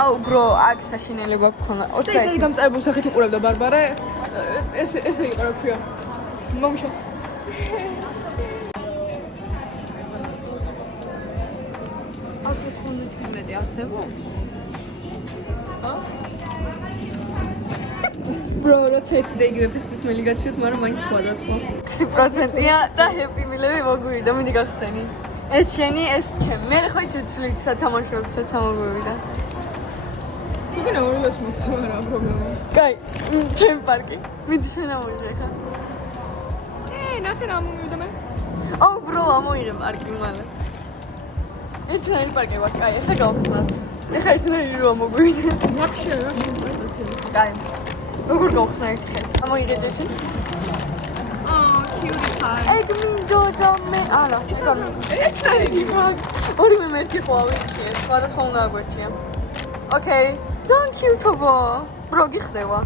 აუ bro აქ საშინელება გქონდა 20 ესე გამწარებულ სახით უყურებდა ბარბარა ესე იყო რა ქვია მომჩა ასე ხონდა 17 არსებობს bro როცა ერთი და იგივე ფესტის მელი გაჩვიოთ მაგრამ მაინც სხვადასხვა 6%-ია და happy meal-ები მოგვივიდა მინდა გახსენი ეს შენი ეს ჩემი მე ხო იცი ვცვლით სათამაშოებს რაც ამოგვივიდა უკანა ორივეს მოგცემა რა პრობლემა კაი ჩემი პარკი მიდი შენ ამოიღე ხა ნახე რა მომივიდა მე აუ bro ამოიღე პარკი მალე ერთიანი პარკი ვარ კაი ახლა გავხსნათ ახლა ერთიანი რომ მოგვივიდეს ვაფშე რა კაი როგორ გავხსნა ერთხელ ამოიღე ჯეში cute time. ეგ მინდოდა მე არა ის გამიგე ერთიანი ორივე მერტი ხო ავიჩიე სხვადასხვა უნდა აგვერჩია ოკეი ძალიან cute-ობა bro გიხდება